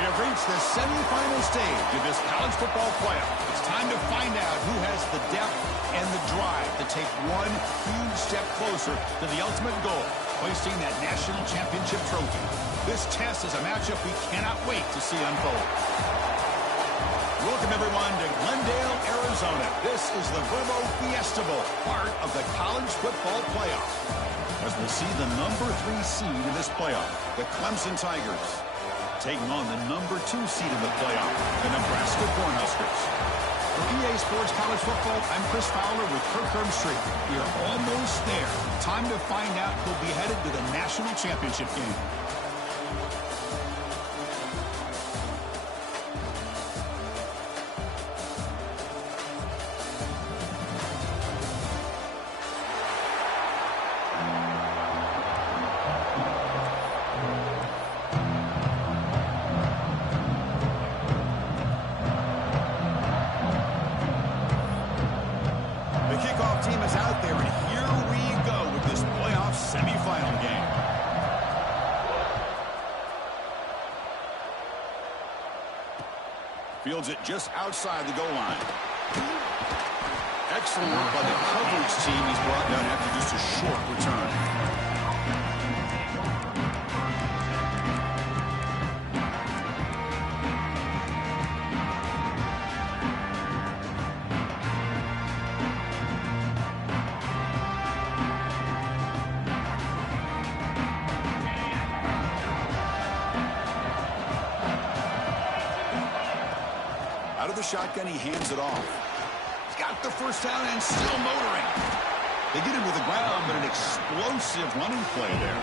We have reached the semifinal stage of this college football playoff. It's time to find out who has the depth and the drive to take one huge step closer to the ultimate goal, hoisting that national championship trophy. This test is a matchup we cannot wait to see unfold. Welcome, everyone, to Glendale, Arizona. This is the Verbo Fiesta Bowl, part of the college football playoff. As we'll see the number 3 seed in this playoff, the Clemson Tigers, taking on the number 2 seed in the playoff, the Nebraska Cornhuskers. For EA Sports College Football, I'm Chris Fowler with Kirk Herbstreit. We are almost there. Time to find out who'll be headed to the national championship game. Fields it just outside the goal line. Excellent work by the coverage team. He's brought down after just a short return. Out of the shotgun, he hands it off. He's got the first down and still motoring. They get him to the ground, but an explosive running play there.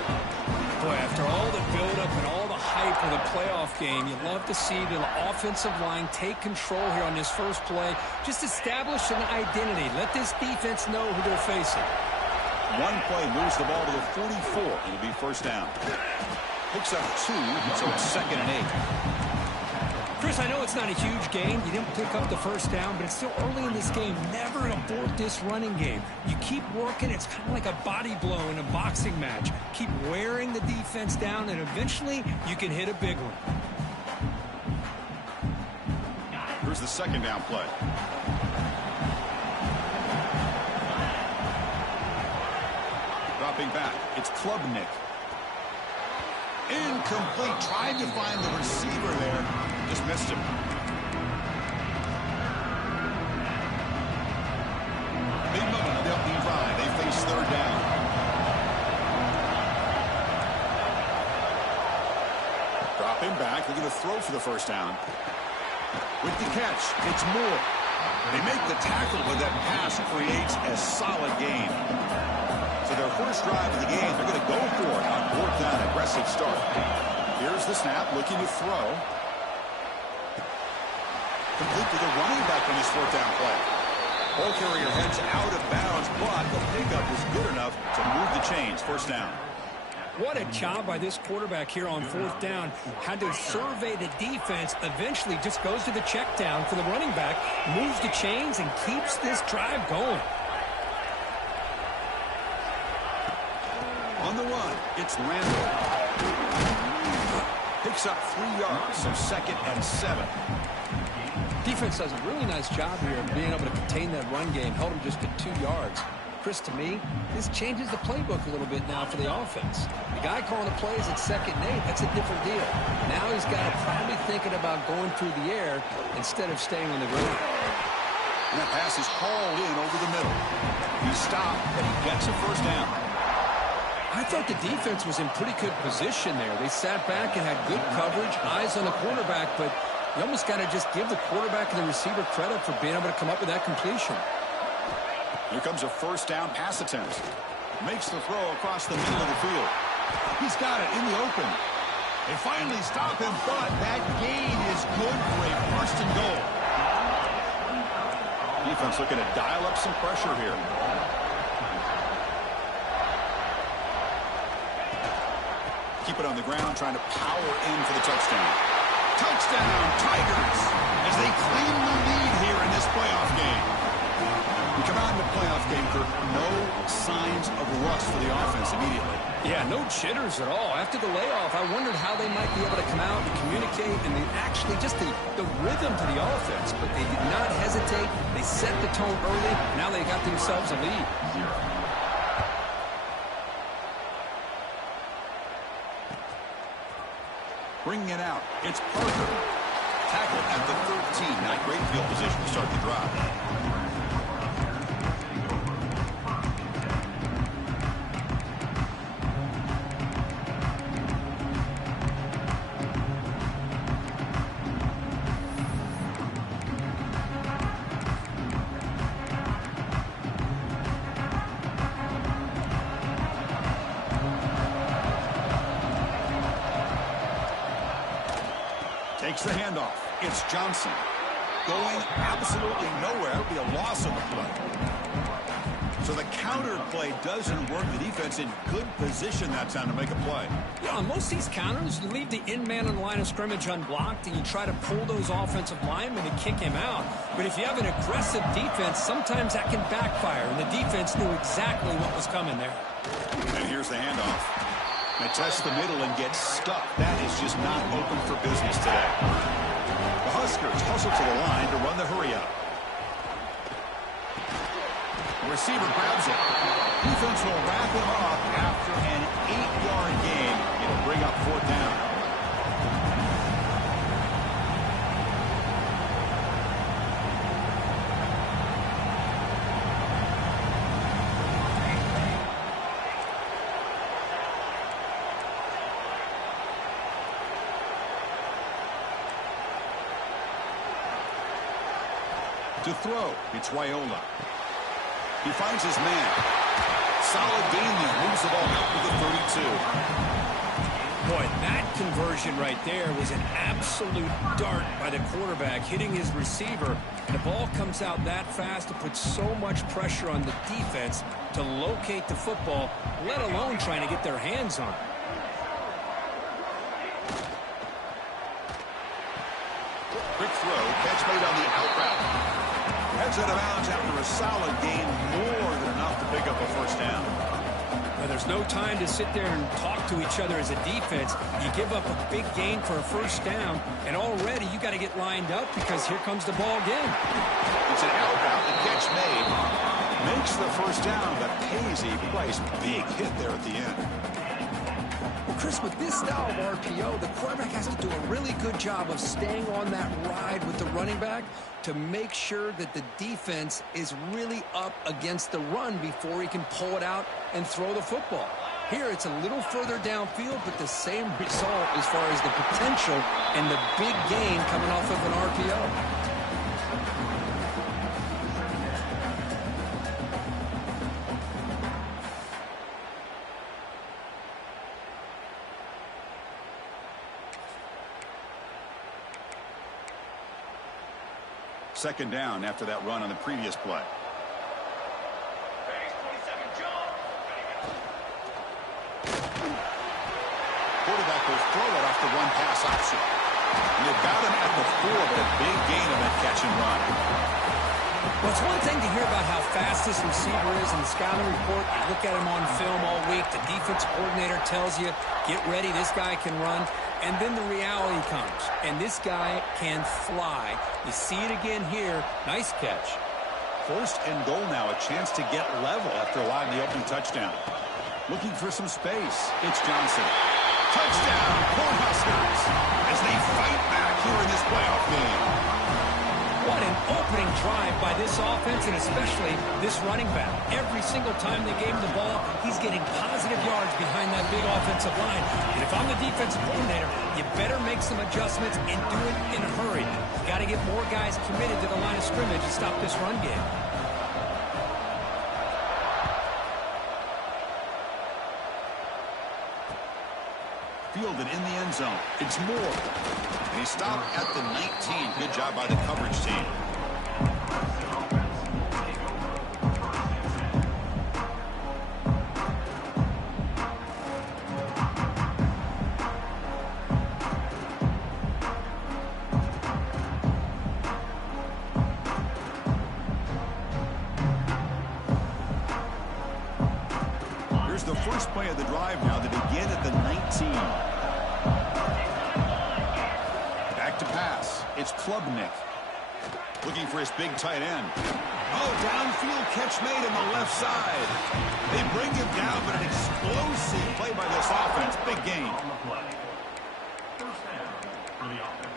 Boy, after all the buildup and all the hype of the playoff game, you love to see the offensive line take control here on this first play. Just establish an identity. Let this defense know who they're facing. One play moves the ball to the 44. It'll be first down. Picks up 2, so it's 2nd and 8. Chris, I know it's not a huge game. You didn't pick up the first down, but it's still early in this game. Never abort this running game. You keep working. It's kind of like a body blow in a boxing match. Keep wearing the defense down, and eventually you can hit a big one. Here's the second down play. Dropping back, it's Klubnik. Incomplete. Tried to find the receiver there. Just missed him. Big moment on the opening drive. They face third down. Dropping back. They're going to throw for the first down. With the catch, it's Moore. They make the tackle, but that pass creates a solid gain. So their first drive of the game, they're going to go for it on 4th down. Aggressive start. Here's the snap, looking to throw. Complete to the running back on his 4th down play. Ball carrier heads out of bounds, but the pickup is good enough to move the chains. First down. What a job by this quarterback here on 4th down. Had to survey the defense. Eventually just goes to the check down for the running back, moves the chains, and keeps this drive going. On the run, it's Randall. Picks up 3 yards, so 2nd and 7. Defense does a really nice job here of being able to contain that run game. Held him just at 2 yards. Chris, to me, this changes the playbook a little bit now for the offense. The guy calling the plays at 2nd and 8, that's a different deal. Now he's got to probably thinking about going through the air instead of staying on the ground. And that pass is hauled in over the middle. He stopped, but he gets a first down. I thought the defense was in pretty good position there. They sat back and had good coverage, eyes on the quarterback, but you almost got to just give the quarterback and the receiver credit for being able to come up with that completion. Here comes a first down pass attempt. Makes the throw across the middle of the field. He's got it in the open. They finally stop him, but that gain is good for a first and goal. Defense looking to dial up some pressure here. Keep it on the ground, trying to power in for the touchdown. Touchdown, Tigers, as they claim the lead here in this playoff game. You come out in the playoff game, Kirk, no signs of rust for the offense immediately. Yeah, no jitters at all. After the layoff, I wondered how they might be able to come out and communicate and actually just the rhythm to the offense. But they did not hesitate. They set the tone early. Now they got themselves a lead. Bringing it out, it's Parker. Tackled at the 13. Not great field position to start the drive. Takes the handoff. It's Johnson. Going absolutely nowhere. It would be a loss of the play. So the counter play doesn't work. The defense in good position that time to make a play. Yeah, on most of these counters, you leave the in-man on the line of scrimmage unblocked, and you try to pull those offensive linemen and kick him out. But if you have an aggressive defense, sometimes that can backfire, and the defense knew exactly what was coming there. And here's the handoff. They test the middle and get stuck. That is just not open for business today. The Huskers hustle to the line to run the hurry up. The receiver grabs it. Defense will wrap him up after an 8-yard gain. It'll bring up 4th down. To throw, it's Wyola. He finds his man. Solid gain there. Moves the ball out to the 32. Boy, that conversion right there was an absolute dart by the quarterback, hitting his receiver. The ball comes out that fast. It puts so much pressure on the defense to locate the football, let alone trying to get their hands on it. Quick throw. Catch made on the out route. Heads out of bounds after a solid gain, more than enough to pick up a 1st down. Well, there's no time to sit there and talk to each other as a defense. You give up a big gain for a 1st down, and already you got to get lined up because here comes the ball again. It's an out route. The catch made. Makes the 1st down, but pays a price. Big hit there at the end. Chris, with this style of RPO, the quarterback has to do a really good job of staying on that ride with the running back to make sure that the defense is really up against the run before he can pull it out and throw the football. Here, it's a little further downfield, but the same result as far as the potential and the big gain coming off of an RPO. Second down after that run on the previous play. Quarterback will throw it off the one pass option. And they've got him at the 4, but a big gain on that catch and run. Well, it's one thing to hear about how fast this receiver is in the scouting report. You look at him on film all week. The defense coordinator tells you, get ready, this guy can run. And then the reality comes, and this guy can fly. You see it again here. Nice catch. 1st and goal now, a chance to get level after allowing the opening touchdown. Looking for some space. It's Johnson. Touchdown, Cornhuskers, as they fight back here in this playoff game. What an opening drive by this offense, and especially this running back. Every single time they gave him the ball, he's getting positive yards behind that big offensive line. And if I'm the defensive coordinator, you better make some adjustments and do it in a hurry. You got to get more guys committed to the line of scrimmage to stop this run game. Fielded in the end zone. It's Moore. And he stopped at the 19. Good job by the coverage team. Here's the first play of the drive now to begin at the 19. Back to pass. It's Klubnik. Looking for his big tight end. Oh, downfield catch made on the left side. They bring him down, but an explosive play by this offense. Big game. First down for the offense.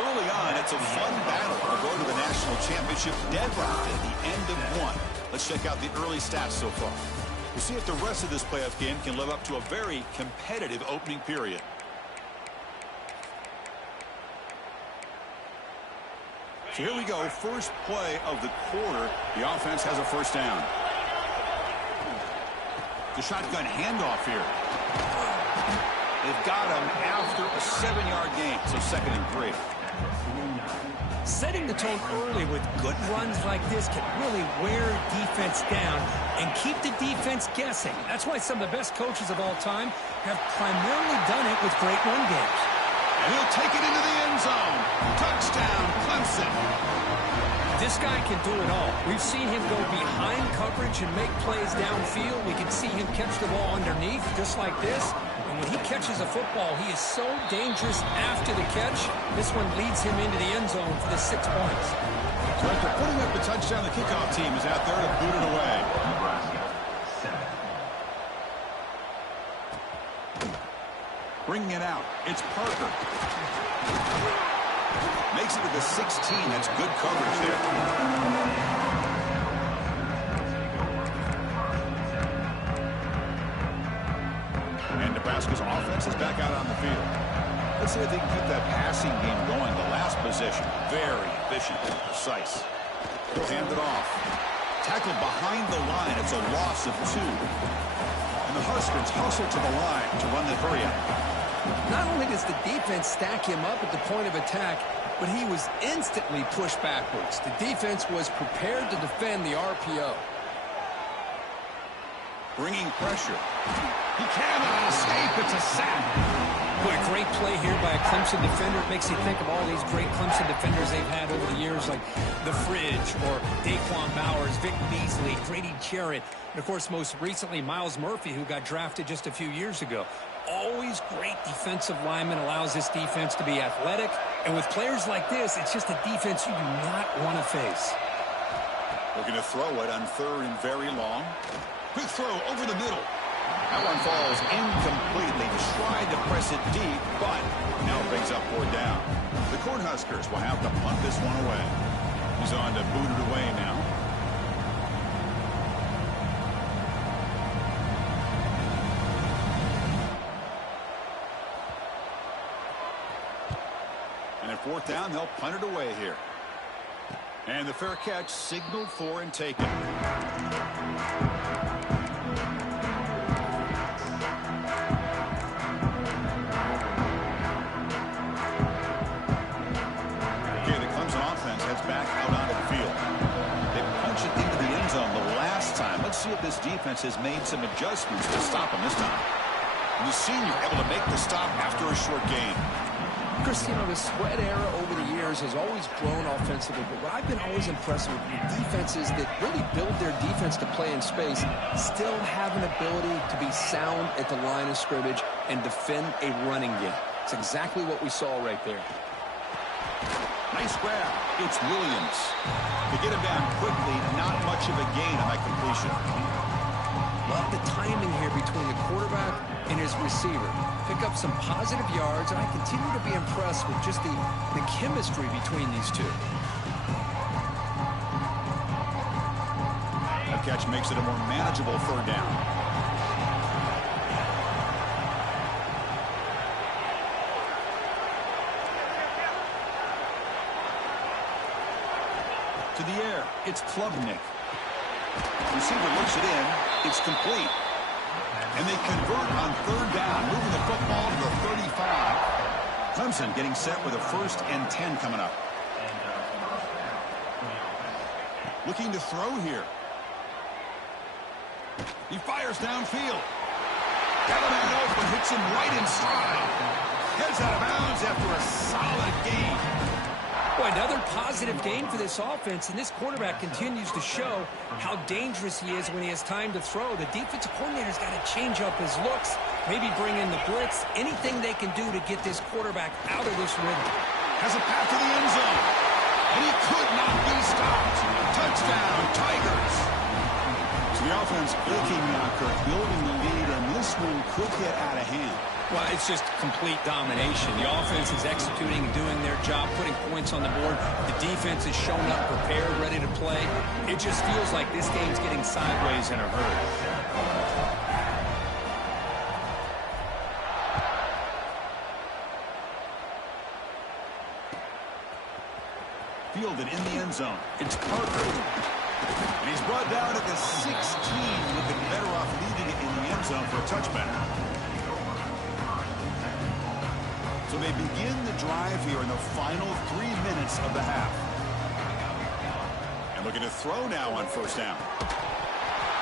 Early on, it's a fun battle to go to the national championship deadlocked at the end of one. Let's check out the early stats so far. We'll see if the rest of this playoff game can live up to a very competitive opening period. So here we go. First play of the quarter. The offense has a first down. The shotgun handoff here. They've got him after a 7-yard gain, so 2nd and 3. Setting the tone early with good runs like this can really wear defense down and keep the defense guessing. That's why some of the best coaches of all time have primarily done it with great run games. And he'll take it into the end zone. Touchdown, Clemson. This guy can do it all. We've seen him go behind coverage and make plays downfield. We can see him catch the ball underneath just like this. And when he catches a football, he is so dangerous after the catch. This one leads him into the end zone for the 6 points. So after putting up the touchdown, the kickoff team is out there to boot it away. Nebraska, 7. Bringing it out. It's Parker. Makes it to the 16. That's good coverage there. And Nebraska's offense is back out on the field. Let's see if they can keep that passing game going. The last possession, very efficient and precise. They'll hand it off. Tackled behind the line. It's a loss of 2. And the Huskers hustle to the line to run the hurry up. Not only does the defense stack him up at the point of attack, but he was instantly pushed backwards. The defense was prepared to defend the RPO. Bringing pressure. He cannot escape. It's a sack. Boy, a great play here by a Clemson defender. It makes you think of all these great Clemson defenders they've had over the years, like The Fridge or Daquan Bowers, Vic Beasley, Grady Jarrett, and, of course, most recently, Miles Murphy, who got drafted just a few years ago. Always great defensive lineman, allows this defense to be athletic. And with players like this, it's just a defense you do not want to face. Looking to throw it on 3rd and very long. Quick throw over the middle. That one falls incomplete. They tried to press it deep, but now brings up 4th down. The Cornhuskers will have to punt this one away. He's on to boot it away now. And at 4th down, they'll punt it away here. And the fair catch signaled for and taken. Okay, the Clemson offense heads back out onto the field. They punched it into the end zone the last time. Let's see if this defense has made some adjustments to stop him this time. And the senior able to make the stop after a short gain. Chris, you know, the spread era over the years has always grown offensively, but what I've been always impressed with defenses that really build their defense to play in space still have an ability to be sound at the line of scrimmage and defend a running game. It's exactly what we saw right there. Nice grab. It's Williams. To get him down quickly, not much of a gain on that completion. Love the timing here between the quarterback and his receiver. Pick up some positive yards, and I continue to be impressed with just the chemistry between these two. That catch makes it a more manageable 3rd down. To the air, it's Klubnik. Receiver looks it in. It's complete. And they convert on 3rd down, moving the football to the 35. Clemson getting set with a 1st and 10 coming up. Looking to throw here. He fires downfield. Got a man open, hits him right in stride. Heads out of bounds after a solid gain. Well, another positive game for this offense, and this quarterback continues to show how dangerous he is when he has time to throw. The defensive coordinator's got to change up his looks, maybe bring in the blitz, anything they can do to get this quarterback out of this rhythm. Has a path to the end zone, and he could not be stopped. Touchdown, Tigers. So the offense building the lead, and this one could get out of hand. Well, it's just complete domination. The offense is executing and doing their job, putting points on the board. The defense is showing up prepared, ready to play. It just feels like this game's getting sideways in a hurry. Fielded in the end zone. It's Parker. And he's brought down at the 16. Looking better off leading it in the end zone for a touchback. So they begin the drive here in the final 3 minutes of the half. And looking to throw now on first down.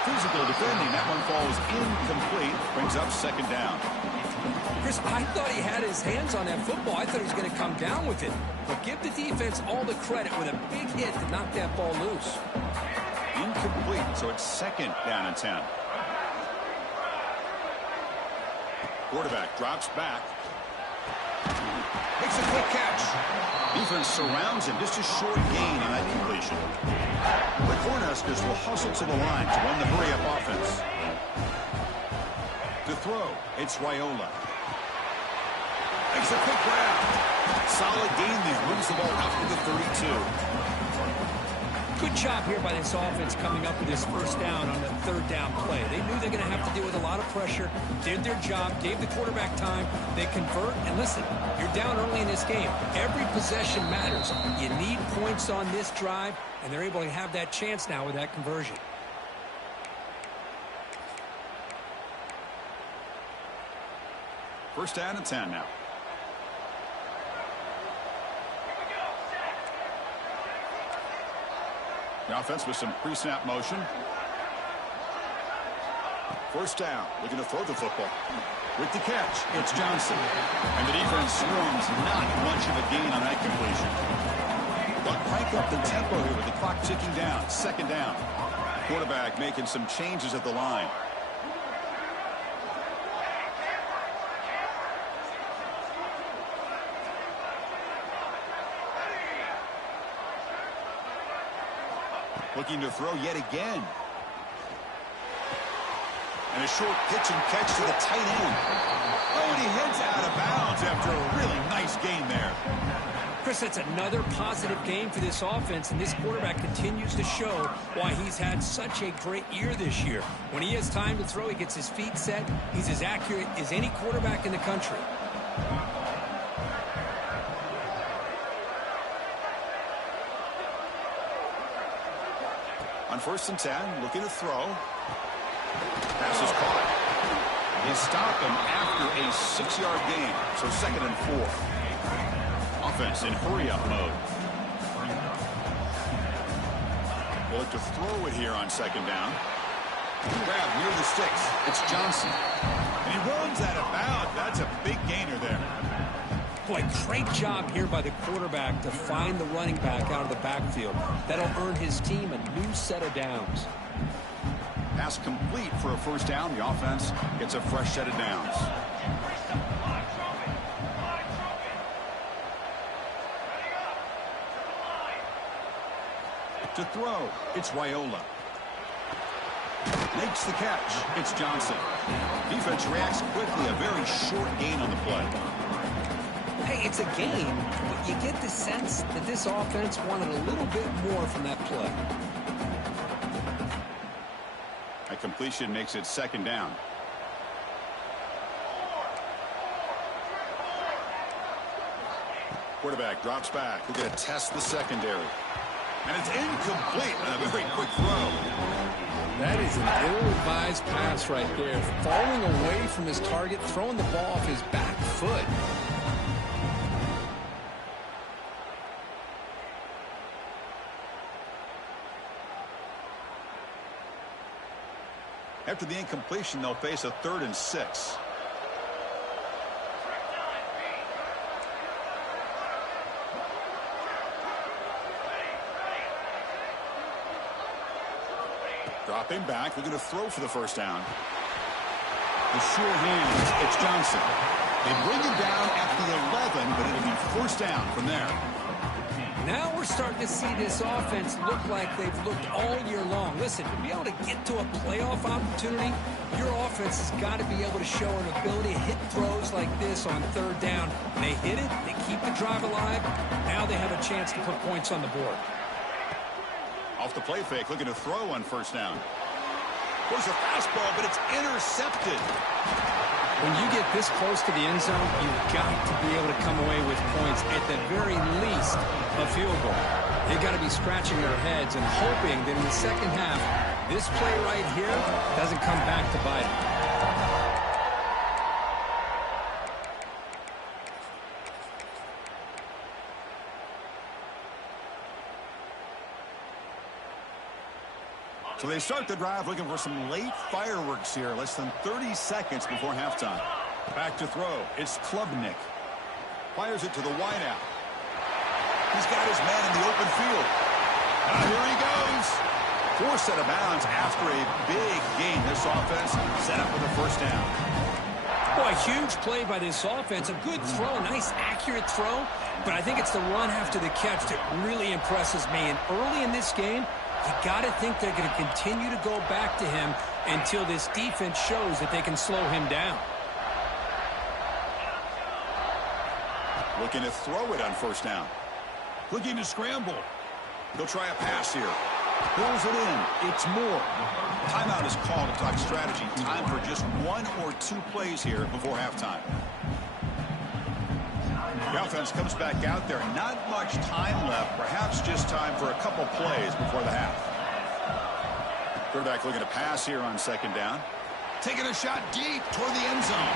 Physical defending. That one falls incomplete. Brings up second down. Chris, I thought he had his hands on that football. I thought he was going to come down with it. But give the defense all the credit with a big hit to knock that ball loose. Incomplete, so it's second down and 10. Quarterback drops back. Makes a quick catch. Defense surrounds him. Just a short gain on that completion. The Cornhuskers will hustle to the line to run the hurry-up offense. To throw, it's Raiola. Makes a quick grab. Solid gain there. Moves the ball out to the 32. Good job here by this offense coming up with this first down on the third down play. They knew they're going to have to deal with a lot of pressure, did their job, gave the quarterback time. They convert, and listen, you're down early in this game. Every possession matters. You need points on this drive, and they're able to have that chance now with that conversion. First down and 10 now. The offense with some pre-snap motion. First down, looking to throw the football. With the catch, it's Johnson. And the defense swarms, not much of a gain on that completion. But crank up the tempo here with the clock ticking down. Second down. Quarterback making some changes at the line. Looking to throw yet again. And a short pitch and catch to the tight end. Oh, and he heads out of bounds after a really nice gain there. Chris, that's another positive game for this offense, and this quarterback continues to show why he's had such a great year this year. When he has time to throw, he gets his feet set. He's as accurate as any quarterback in the country. On first and 10, looking to throw. Pass is caught. They stop him after a 6-yard gain. So second and 4. Offense in hurry-up mode. They look to throw it here on second down. Grab near the sticks. It's Johnson. And he runs out of bounds. That's a big gainer there. Boy, great job here by the quarterback to find the running back out of the backfield. That'll earn his team a new set of downs. Pass complete for a first down. The offense gets a fresh set of downs. To throw, it's Raiola. Makes the catch. It's Johnson. Defense reacts quickly. A very short gain on the play. Hey, it's a game, but you get the sense that this offense wanted a little bit more from that play. A completion makes it second down. Quarterback drops back. We're going to test the secondary. And it's incomplete on a very quick throw. That is an ill-advised pass right there. Falling away from his target, throwing the ball off his back foot. After the incompletion, they'll face a 3rd and 6. Dropping back, looking to throw for the first down. The sure hands, it's Johnson. They bring him down at the 11, but it'll be first down from there. Now we're starting to see this offense look like they've looked all year long. Listen, to be able to get to a playoff opportunity, your offense has got to be able to show an ability to hit throws like this on third down. They hit it, they keep the drive alive. Now they have a chance to put points on the board. Off the play fake, looking to throw on first down. There's a fastball, but it's intercepted. When you get this close to the end zone, you've got to be able to come away with points, at the very least, a field goal. They've got to be scratching their heads and hoping that in the second half, this play right here doesn't come back to bite them. So they start the drive looking for some late fireworks here. Less than 30 seconds before halftime. Back to throw. It's Klubnik. Fires it to the wideout. He's got his man in the open field. Here he goes. Forced out of bounds after a big gain. This offense set up with a first down. Boy, huge play by this offense. A good throw, nice accurate throw. But I think it's the run after the catch that really impresses me. And early in this game, you got to think they're going to continue to go back to him until this defense shows that they can slow him down. Looking to throw it on first down. Looking to scramble. He'll try a pass here. Pulls it in. It's more. Timeout is called to talk strategy. Time for just one or two plays here before halftime. The offense comes back out there. Not much time left. Perhaps just time for a couple plays before the half. Quarterback looking to pass here on second down. Taking a shot deep toward the end zone.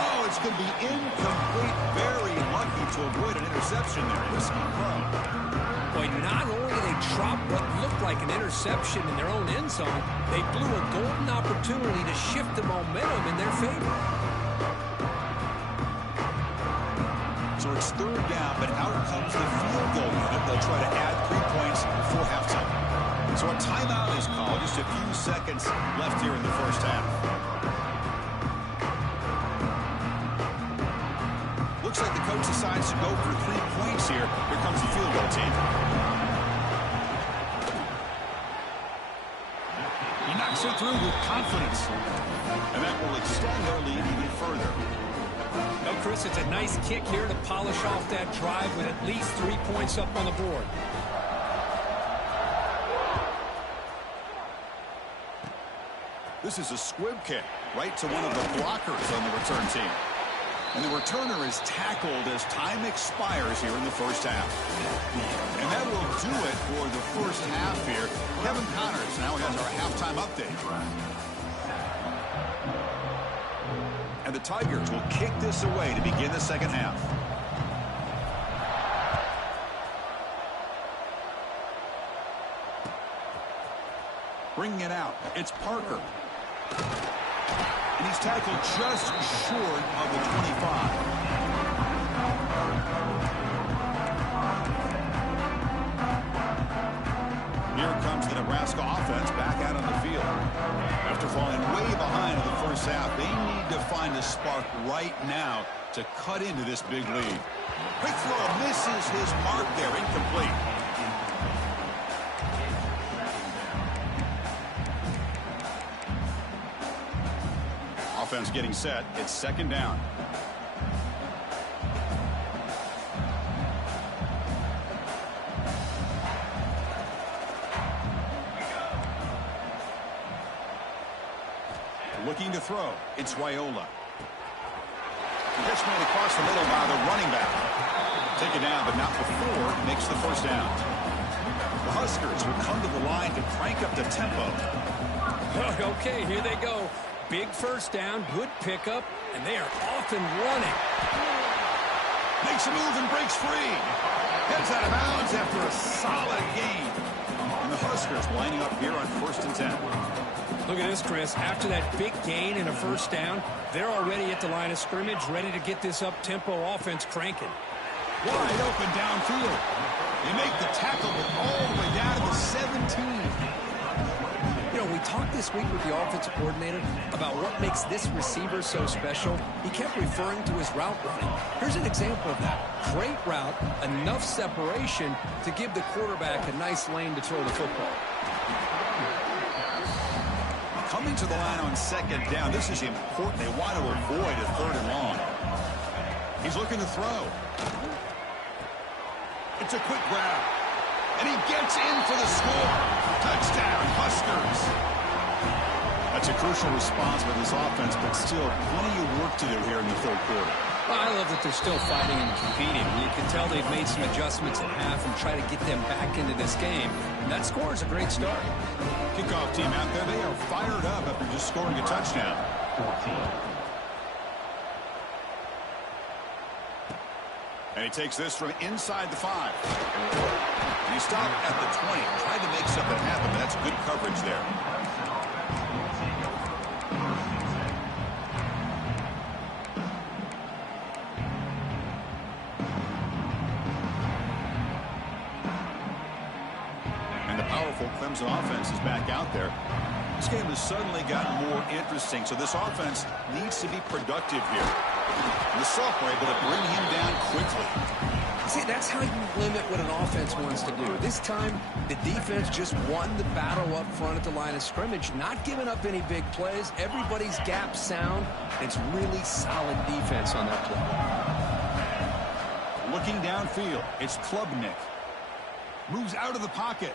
Oh, it's going to be incomplete. Very lucky to avoid an interception there. Risky throw. Boy, not only did they drop what looked like an interception in their own end zone, they blew a golden opportunity to shift the momentum in their favor. So it's third down, but out comes the field goal unit. They'll try to add 3 points before halftime. So a timeout is called. Just a few seconds left here in the first half. Looks like the coach decides to go for 3 points here. Here comes the field goal team. He knocks it through with confidence. And that will extend their lead even further. No, Chris, it's a nice kick here to polish off that drive with at least 3 points up on the board. This is a squib kick right to one of the blockers on the return team. And the returner is tackled as time expires here in the first half. And that will do it for the first half here. Kevin Connors now has our halftime update. And the Tigers will kick this away to begin the second half. Bringing it out, it's Parker. And he's tackled just short of the 25. Here comes the Nebraska offense back out on the field. After falling way behind in the first half, they need to find a spark right now to cut into this big lead. Quick throw misses his mark there, incomplete. Offense getting set. It's second down. Looking to throw. It's Raiola. Gets man across the middle by the running back. Take it down, but not before he makes the first down. The Huskers will come to the line to crank up the tempo. Okay, here they go. Big first down, good pickup, and they are off and running. Makes a move and breaks free. Heads out of bounds after a solid gain. And the Huskers lining up here on 1st and 10. Look at this, Chris. After that big gain and a first down, they're already at the line of scrimmage, ready to get this up-tempo offense cranking. Wide open downfield. They make the tackle, but all the way down to the 17. You know, we talked this week with the offensive coordinator about what makes this receiver so special, he kept referring to his route running. Here's an example of that. Great route, enough separation to give the quarterback a nice lane to throw the football. Coming to the line on second down, this is important. They want to avoid a 3rd and long. He's looking to throw. It's a quick grab. And he gets in for the score. Touchdown, Huskers. That's a crucial response by this offense, but still plenty of work to do here in the 3rd quarter. Well, I love that they're still fighting and competing. You can tell they've made some adjustments at half and try to get them back into this game. And that score is a great start. Kickoff team out there, they are fired up after just scoring a touchdown. 14. And he takes this from inside the 5. And he stopped at the 20. Tried to make something happen, but that's good coverage there. And the powerful Clemson offense is back out there. This game has suddenly gotten more interesting, so this offense needs to be productive here. The sophomore able to bring him down quickly. See, that's how you limit what an offense wants to do. This time, the defense just won the battle up front at the line of scrimmage, not giving up any big plays. Everybody's gap sound. It's really solid defense on that play. Looking downfield, it's Klubnik. Moves out of the pocket.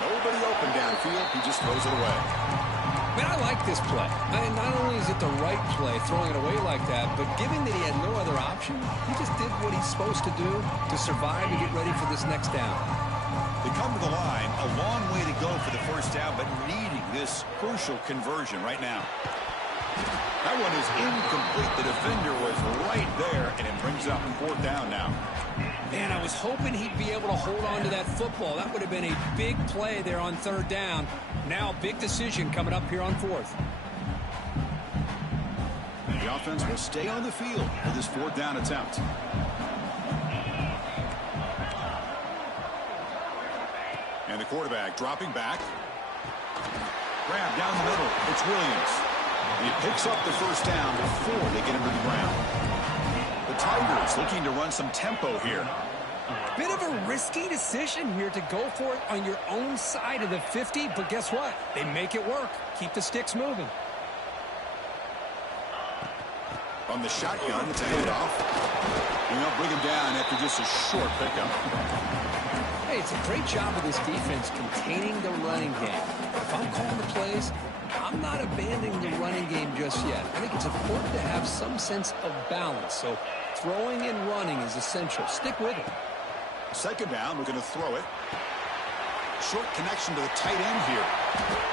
Nobody open downfield. He just throws it away. Man, I like this play. I mean, not only is it the right play, throwing it away like that, but given that he had no other option, he just did what he's supposed to do to survive and get ready for this next down. They come to the line, a long way to go for the first down, but needing this crucial conversion right now. That one is incomplete. The defender was right there, and it brings up 4th down now. Man, I was hoping he'd be able to hold on to that football. That would have been a big play there on 3rd down. Now, big decision coming up here on 4th. And the offense will stay on the field for this 4th down attempt. And the quarterback dropping back. Grab down the middle. It's Williams. And he picks up the first down before they get him to the ground. The Tigers looking to run some tempo here. Bit of a risky decision here to go for it on your own side of the 50, but guess what? They make it work. Keep the sticks moving. On the shotgun, it's a handoff. And they'll bring him down after just a short pickup. Hey, it's a great job of this defense containing the running game. If I'm calling the plays, I'm not abandoning the running game just yet. I think it's important to have some sense of balance. So throwing and running is essential. Stick with it. 2nd down, we're going to throw it. Short connection to the tight end here.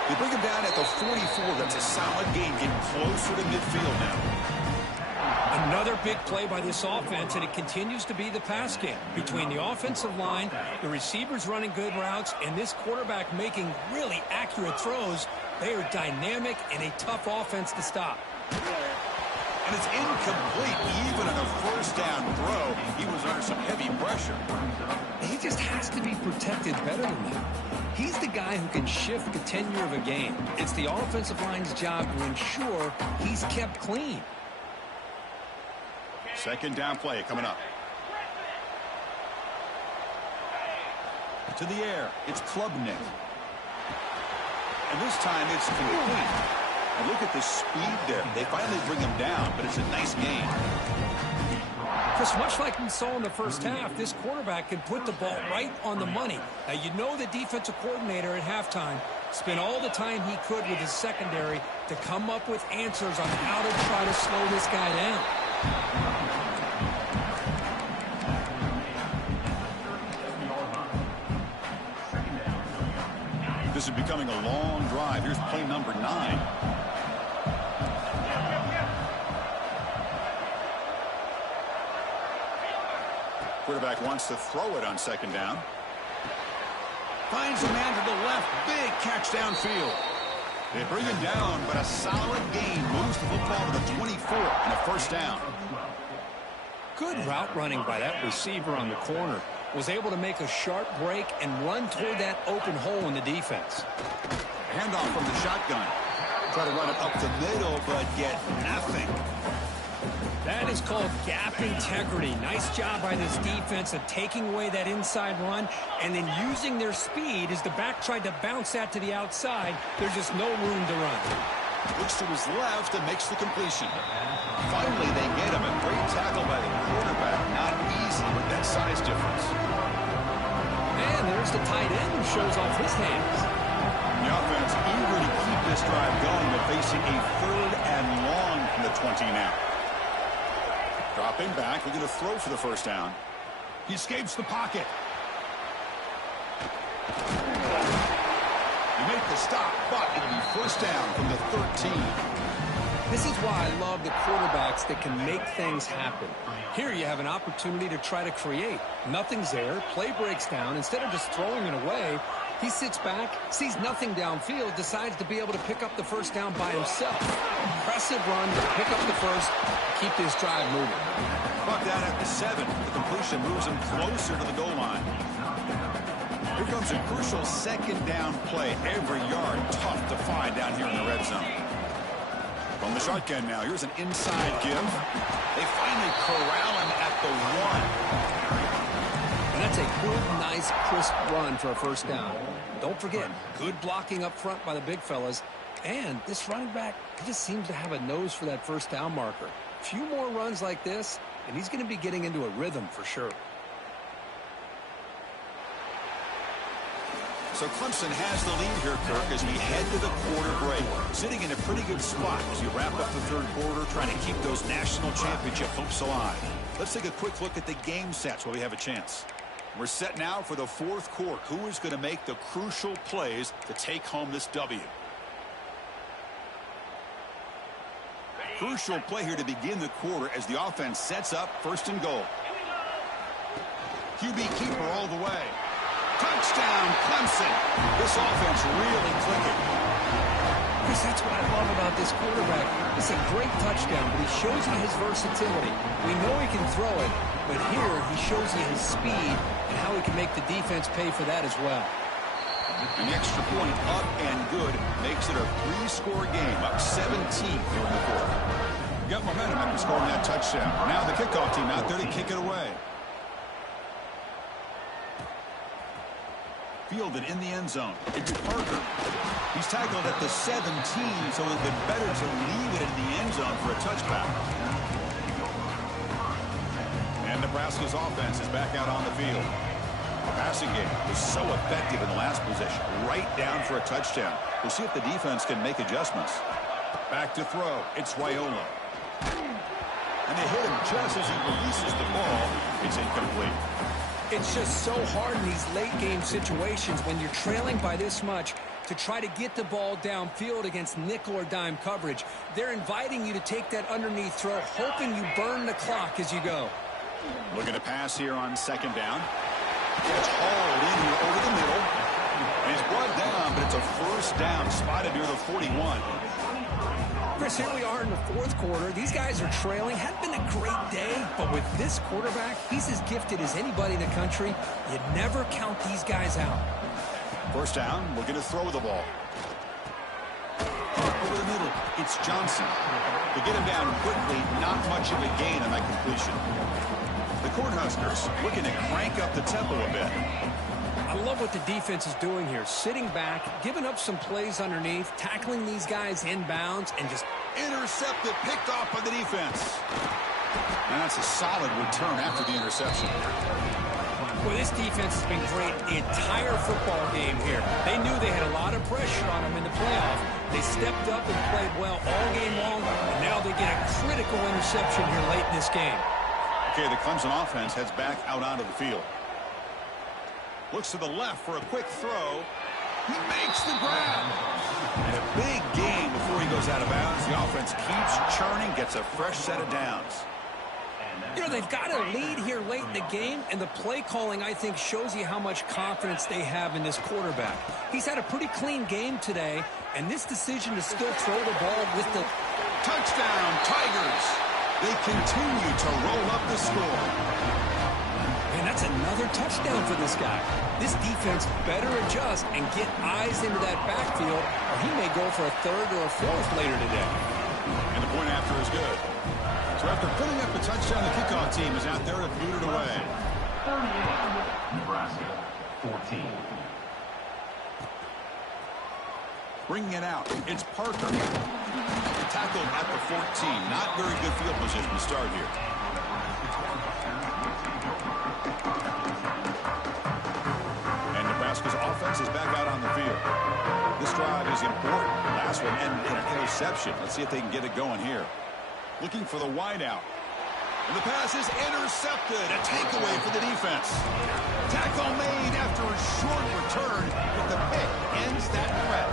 They bring him down at the 44. That's a solid gain, getting closer to midfield now. Another big play by this offense, and it continues to be the pass game. Between the offensive line, the receivers running good routes, and this quarterback making really accurate throws, they are dynamic and a tough offense to stop. And it's incomplete. Even on a 1st down throw, he was under some heavy pressure. He just has to be protected better than that. He's the guy who can shift the tenure of a game. It's the offensive line's job to ensure he's kept clean. 2nd down play coming up. To the air, it's Klubnik. And this time it's complete. And look at the speed there. They finally bring him down, but it's a nice gain. Chris, much like we saw in the first half, this quarterback can put the ball right on the money. Now, you know the defensive coordinator at halftime spent all the time he could with his secondary to come up with answers on how to try to slow this guy down. This is becoming a long drive. Here's play number 9. Quarterback wants to throw it on 2nd down. Finds a man to the left. Big catch downfield. They bring him down, but a solid gain moves the football to the 24 and a 1st down. Good route running by that receiver on the corner. was able to make a sharp break and run toward that open hole in the defense. Handoff from the shotgun. Try to run it up the middle, but get nothing. That is called gap integrity. Nice job by this defense of taking away that inside run and then using their speed as the back tried to bounce that to the outside. There's just no room to run. Looks to his left and makes the completion. Finally, they get him. A great tackle by the quarterback. Not easy with that size difference. And there's the tight end who shows off his hands. The offense eager to keep this drive going, but facing a 3rd and long from the 20 now. Dropping back, we're going to throw for the first down. He escapes the pocket. He made the stop, but it'll be first down from the 13. This is why I love the quarterbacks that can make things happen. Here you have an opportunity to try to create. Nothing's there. Play breaks down. Instead of just throwing it away, he sits back, sees nothing downfield, decides to be able to pick up the first down by himself. Impressive run to pick up the first, keep this drive moving. Buck down at the 7. The completion moves him closer to the goal line. Here comes a crucial 2nd down play. Every yard tough to find down here in the red zone. From the shotgun now, here's an inside give. They finally corral him at the 1. And that's a good, nice, crisp run for a first down. Don't forget, good blocking up front by the big fellas. And this running back, he just seems to have a nose for that first down marker. A few more runs like this, and he's going to be getting into a rhythm for sure. So Clemson has the lead here, Kirk, as we head to the quarter break. Sitting in a pretty good spot as you wrap up the 3rd quarter, trying to keep those national championship hopes alive. Let's take a quick look at the game sets while we have a chance. We're set now for the 4th quarter. Who is going to make the crucial plays to take home this W? Crucial play here to begin the quarter as the offense sets up 1st and goal. QB keeper all the way. Touchdown, Clemson. This offense really clicking. Chris, that's what I love about this quarterback. It's a great touchdown, but he shows you his versatility. We know he can throw it, but here he shows you his speed and how he can make the defense pay for that as well. An extra point up and good makes it a 3-score game, up 17 here in the 4th. Got momentum after scoring that touchdown. Now the kickoff team out there to kick it away. Fielded in the end zone. It's Parker. He's tackled at the 17, so it would have been better to leave it in the end zone for a touchback. And Nebraska's offense is back out on the field. The passing game was so effective in the last possession, right down for a touchdown. We'll see if the defense can make adjustments. Back to throw. It's Raiola. And they hit him just as he releases the ball. It's incomplete. It's just so hard in these late-game situations when you're trailing by this much to try to get the ball downfield against nickel or dime coverage. They're inviting you to take that underneath throw, hoping you burn the clock as you go. Looking to pass here on 2nd down. Gets hauled in here over the middle. And he's brought down, but it's a first down spotted near the 41. Chris, here we are in the 4th quarter. These guys are trailing. Hadn't been a great day, but with this quarterback, he's as gifted as anybody in the country. You'd never count these guys out. First down, looking to throw the ball. Over the middle, it's Johnson. To get him down quickly, not much of a gain on that completion. The Cornhuskers looking to crank up the tempo a bit. I love what the defense is doing here. Sitting back, giving up some plays underneath, tackling these guys inbounds, and just intercepted, picked off by the defense. And that's a solid return after the interception. Well, this defense has been great the entire football game here. They knew they had a lot of pressure on them in the playoff. They stepped up and played well all game long, and now they get a critical interception here late in this game. Okay, the Clemson offense heads back out onto the field. Looks to the left for a quick throw. He makes the grab. And a big gain before he goes out of bounds. The offense keeps churning, gets a fresh set of downs. You know, they've got a lead here late in the game, and the play calling, I think, shows you how much confidence they have in this quarterback. He's had a pretty clean game today, and this decision to still throw the ball with the touchdown, Tigers. They continue to roll up the score. Man, that's That's another touchdown for this guy. This defense better adjust and get eyes into that backfield, or he may go for a third or a fourth later today. And the point after is good. So after putting up a touchdown, the kickoff team is out there to boot it away. 38, Nebraska, 14. Bringing it out, it's Parker. Tackled at the 14. Not very good field position to start here. And Nebraska's offense is back out on the field. This drive is important. Last one ended in an interception. Let's see if they can get it going here. Looking for the wideout. And the pass is intercepted. A takeaway for the defense. Tackle made after a short return, but the pick ends that threat.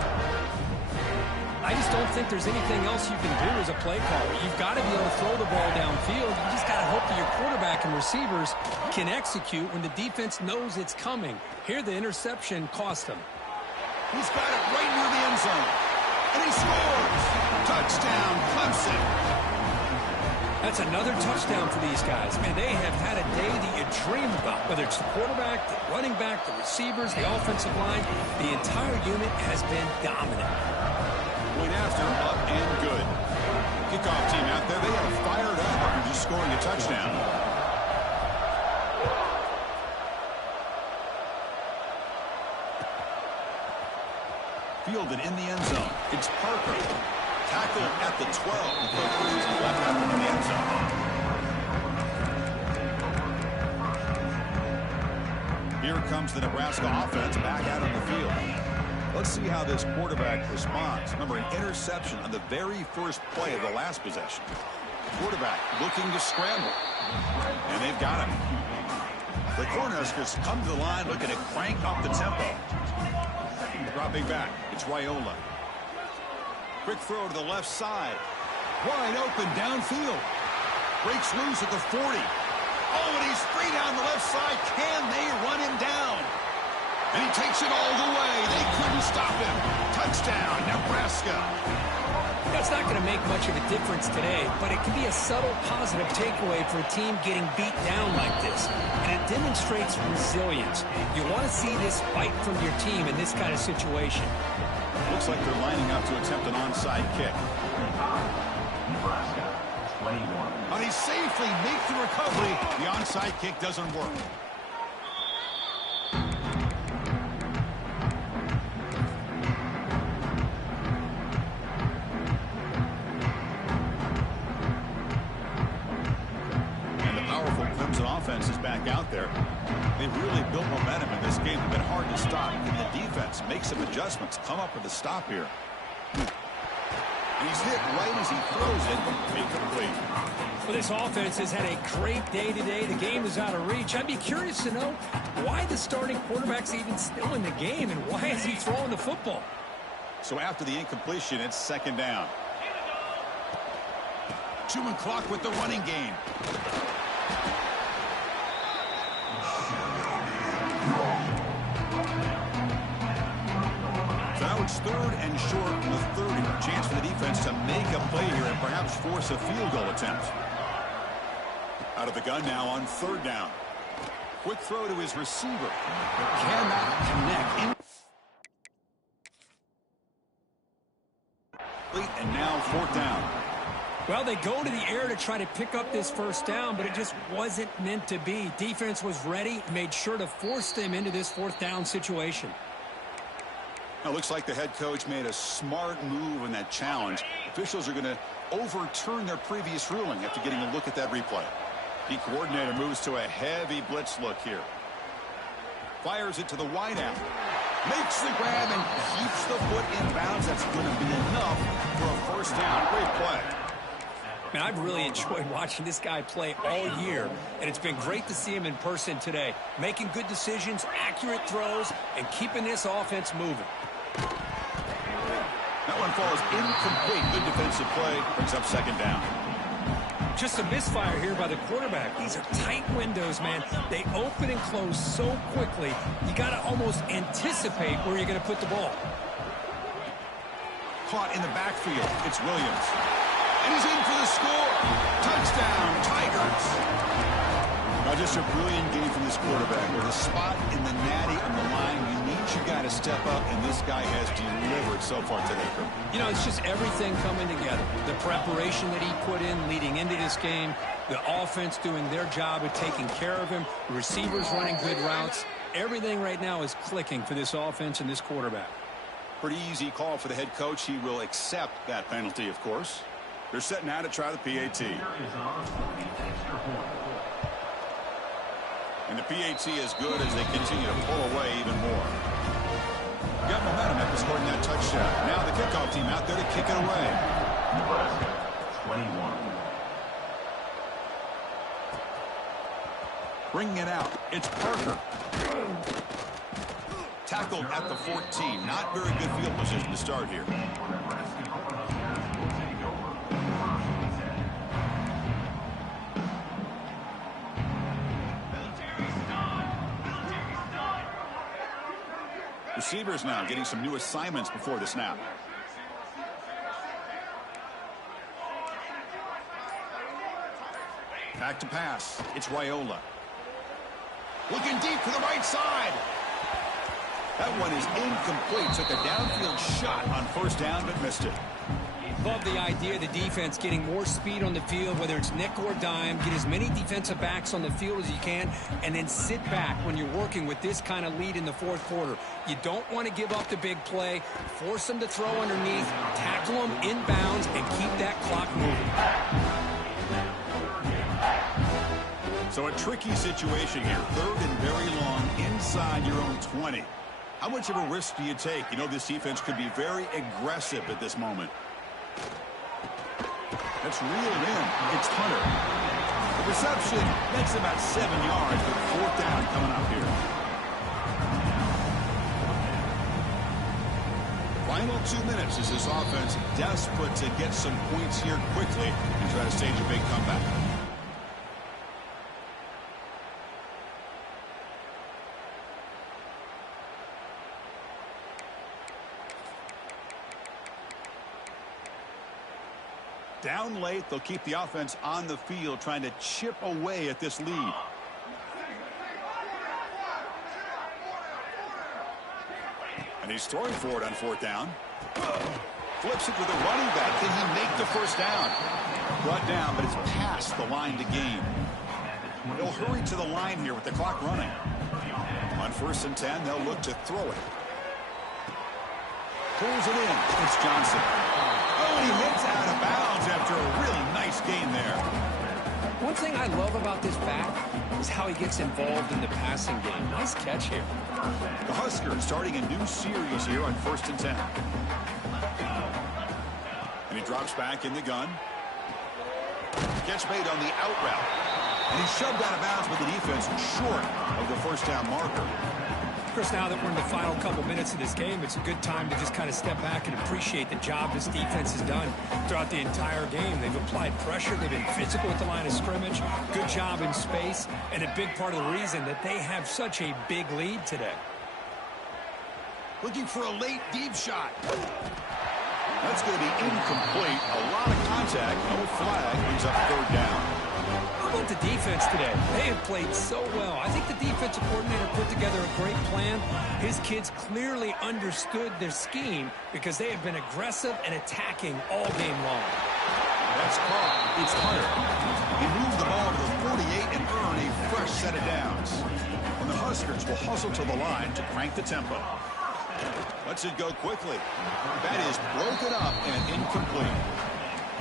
I just don't think there's anything else you can do as a play caller. You've got to be able to throw the ball downfield. You just got to hope that your quarterback and receivers can execute when the defense knows it's coming. Here, the interception cost him. He's got it right near the end zone. And he scores. Touchdown, Clemson. That's another touchdown for these guys. Man, they have had a day that you dream about. Whether it's the quarterback, the running back, the receivers, the offensive line, the entire unit has been dominant. Point after, up and good. Kickoff team out there, they are fired up after just scoring a touchdown. Fielded in the end zone. It's Parker. Tackled at the 12. The play pushes him left out in the end zone. Here comes the Nebraska offense back out on the field. Let's see how this quarterback responds. Remember, an interception on the very first play of the last possession. Quarterback looking to scramble. And they've got him. The Cornhuskers come to the line looking to crank up the tempo. Dropping back, it's Raiola. Quick throw to the left side. Wide open downfield. Breaks loose at the 40. Oh, and he's free down the left side. Can they run him down? And he takes it all the way. They couldn't stop him. Touchdown, Nebraska. That's not going to make much of a difference today, but it can be a subtle positive takeaway for a team getting beat down like this. And it demonstrates resilience. You want to see this fight from your team in this kind of situation. Looks like they're lining up to attempt an onside kick. Nebraska, 21. And he safely makes the recovery. The onside kick doesn't work. Offense is back out there. They've really built momentum in this game. It's been hard to stop. And the defense makes some adjustments. Come up with a stop here. And he's hit right as he throws it. Incomplete. Well, this offense has had a great day today. The game is out of reach. I'd be curious to know why the starting quarterback's even still in the game and why is he throwing the football? So after the incompletion, it's second down. Chewing clock with the running game. Now it's third and short from the 30. Chance for the defense to make a play here and perhaps force a field goal attempt. Out of the gun now on third down. Quick throw to his receiver. Cannot connect. And now fourth down. Well, they go to the air to try to pick up this first down, but it just wasn't meant to be. Defense was ready, made sure to force them into this fourth down situation. Now, looks like the head coach made a smart move in that challenge. Officials are going to overturn their previous ruling after getting a look at that replay. The coordinator moves to a heavy blitz look here. Fires it to the wideout. Makes the grab and keeps the foot in bounds. That's going to be enough for a first down. Great play. Man, I've really enjoyed watching this guy play all year, and it's been great to see him in person today. Making good decisions, accurate throws, and keeping this offense moving. That one falls incomplete. Good defensive play. Brings up second down. Just a misfire here by the quarterback. These are tight windows, man. They open and close so quickly, you got to almost anticipate where you're going to put the ball. Caught in the backfield. It's Williams. And he's in for the score. Touchdown, Tigers. Just a brilliant game from this quarterback. With a spot in the natty on the line, you need your guy to step up, and this guy has delivered so far today. You know, it's just everything coming together. The preparation that he put in leading into this game, the offense doing their job of taking care of him, the receivers running good routes. Everything right now is clicking for this offense and this quarterback. Pretty easy call for the head coach. He will accept that penalty, of course. They're set now to try the PAT. And the PAT is good as they continue to pull away even more. Got momentum after scoring that touchdown. Now the kickoff team out there to kick it away. Nebraska, 21. Bringing it out. It's Parker. Tackled at the 14. Not very good field position to start here. Receivers now getting some new assignments before the snap. Back to pass. It's Raiola. Looking deep to the right side. That one is incomplete. Took a downfield shot on first down, but missed it. Love the idea of the defense getting more speed on the field, whether it's nickel or dime. Get as many defensive backs on the field as you can, and then sit back when you're working with this kind of lead in the fourth quarter. You don't want to give up the big play. Force them to throw underneath, tackle them inbounds, and keep that clock moving. So a tricky situation here. Third and very long inside your own 20. How much of a risk do you take? You know, this defense could be very aggressive at this moment. That's reeled in. It's Hunter. The reception makes about 7 yards, but fourth down coming up here. Final 2 minutes as this offense desperate to get some points here quickly and try to stage a big comeback. Down late, they'll keep the offense on the field trying to chip away at this lead. And he's throwing for it on fourth down. Flips it to the running back. Can he make the first down? Brought down, but it's past the line to gain. They'll hurry to the line here with the clock running. On first and 10, they'll look to throw it. Pulls it in. It's Johnson. Oh, he hits out of bounds after a really nice gain there. One thing I love about this back is how he gets involved in the passing game. Nice catch here. The Huskers starting a new series here on first and 10. And he drops back in the gun. Catch made on the out route. And he's shoved out of bounds with the defense short of the first down marker. Chris, now that we're in the final couple minutes of this game, it's a good time to just kind of step back and appreciate the job this defense has done throughout the entire game. They've applied pressure. They've been physical at the line of scrimmage. Good job in space. And a big part of the reason that they have such a big lead today. Looking for a late deep shot. That's going to be incomplete. A lot of contact. No flag. Brings up third down. How about the defense today? They have played so well. I think the defensive coordinator put together a great plan. His kids clearly understood their scheme because they have been aggressive and attacking all game long. That's caught. It's Hunter. He moves the ball to the 48 and earn a fresh set of downs. And the Huskers will hustle to the line to crank the tempo. Lets it go quickly. That is broken up and incomplete.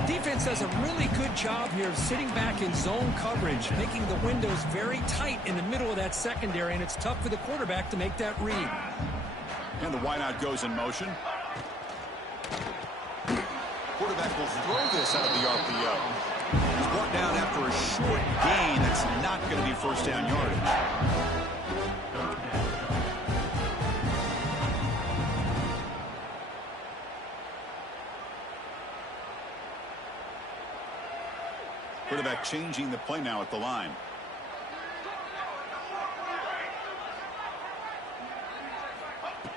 Defense does a really good job here of sitting back in zone coverage, making the windows very tight in the middle of that secondary, and it's tough for the quarterback to make that read. And the wideout goes in motion. Quarterback will throw this out of the RPO. He's brought down after a short gain. That's not going to be first down yardage. Quarterback changing the play now at the line.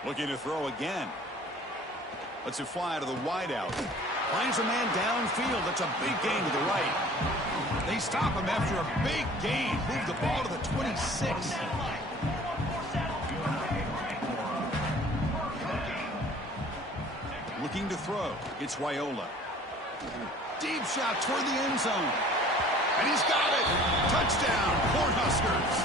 Looking to throw again. Lets it fly to the wideout. Finds a man downfield. That's a big gain to the right. They stop him after a big gain. Move the ball to the 26. Looking to throw. It's Wyola. Deep shot toward the end zone. And he's got it. Touchdown, Cornhuskers.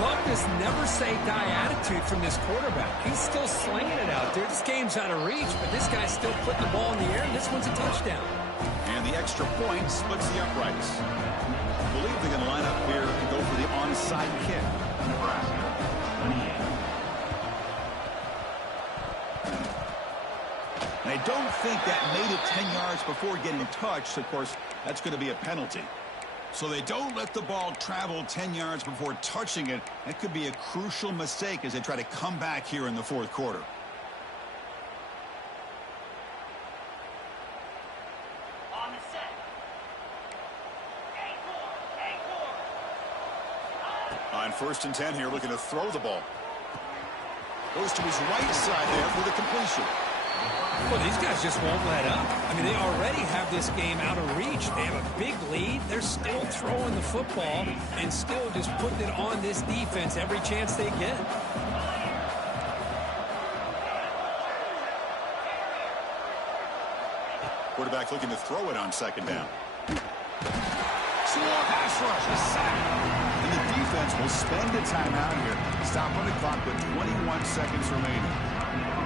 Love this never-say-die attitude from this quarterback. He's still slinging it out there. This game's out of reach, but this guy's still putting the ball in the air, and this one's a touchdown. And the extra point splits the uprights. I believe they're going to line up here and go for the onside kick. Nebraska, 28. And I don't think that made it 10 yards before getting touched. Of course, that's going to be a penalty. So they don't let the ball travel 10 yards before touching it. That could be a crucial mistake as they try to come back here in the fourth quarter. On the set. On 1st and 10 here, looking to throw the ball. Goes to his right side there for the completion. Well, these guys just won't let up. I mean, they already have this game out of reach. They have a big lead. They're still throwing the football and still just putting it on this defense every chance they get. Quarterback looking to throw it on 2nd down. Small pass rush, a sack. And the defense will spend a timeout here. Stop on the clock with 21 seconds remaining.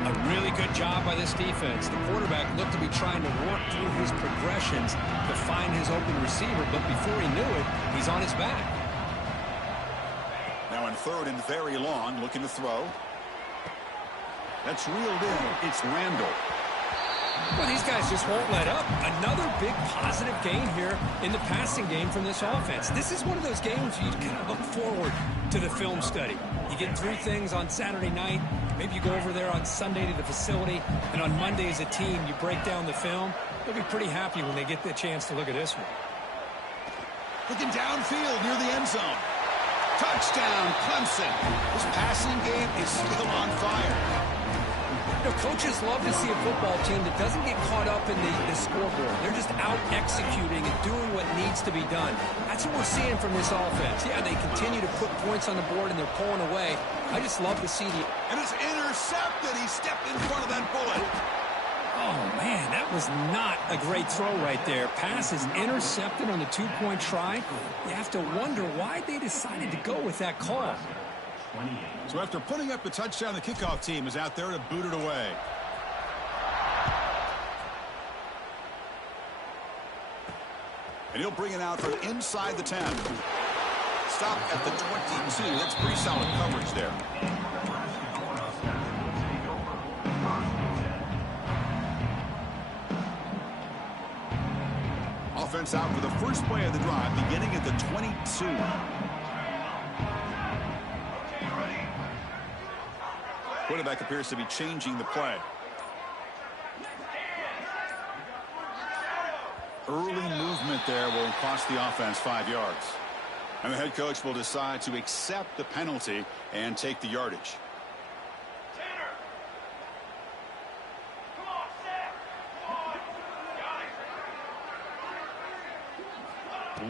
A really good job by this defense. The quarterback looked to be trying to work through his progressions to find his open receiver, but before he knew it, he's on his back. Now in 3rd and very long, looking to throw. That's reeled in. It's Randall. Well, these guys just won't let up. Another big positive gain here in the passing game from this offense. This is one of those games you kind of look forward to the film study. You get through things on Saturday night. Maybe you go over there on Sunday to the facility, and on Monday as a team, you break down the film. They'll be pretty happy when they get the chance to look at this one. Looking downfield near the end zone. Touchdown, Clemson. This passing game is still on fire. You know, coaches love to see a football team that doesn't get caught up in the scoreboard. They're just out executing and doing what needs to be done. That's what we're seeing from this offense. Yeah, they continue to put points on the board and they're pulling away. I just love to see the... And it's intercepted. He stepped in front of that bullet. Oh, man, that was not a great throw right there. Pass is intercepted on the two-point try. You have to wonder why they decided to go with that call. 28. So after putting up the touchdown, the kickoff team is out there to boot it away. And he'll bring it out from inside the 10. Stop at the 22. That's pretty solid coverage there. Offense out for the first play of the drive, beginning at the 22. Quarterback appears to be changing the play. Early movement there will cost the offense 5 yards. And the head coach will decide to accept the penalty and take the yardage.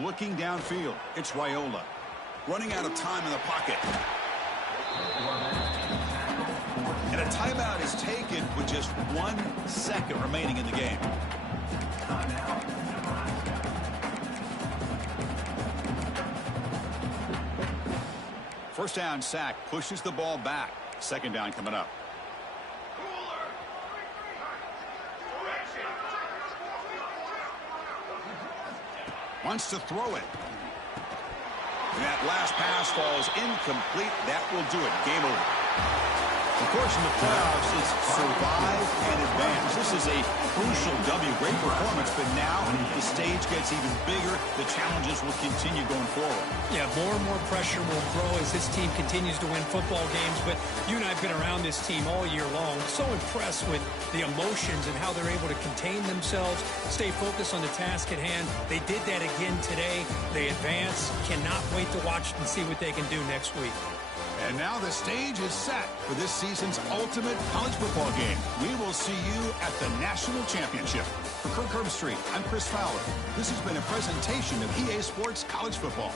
Looking downfield, it's Wyola. Running out of time in the pocket. And a timeout is taken with just 1 second remaining in the game. First down sack pushes the ball back. 2nd down coming up. Wants to throw it. And that last pass falls incomplete. That will do it. Game over. Of course, in the playoffs, it's survive and advance. This is a crucial W. Great performance, but now the stage gets even bigger. The challenges will continue going forward. Yeah, more and more pressure will grow as this team continues to win football games. But you and I have been around this team all year long. So impressed with the emotions and how they're able to contain themselves, stay focused on the task at hand. They did that again today. They advance. Cannot wait to watch and see what they can do next week. And now the stage is set for this season's ultimate college football game. We will see you at the National Championship. For Kirk Herbstreit, I'm Chris Fowler. This has been a presentation of EA Sports College Football.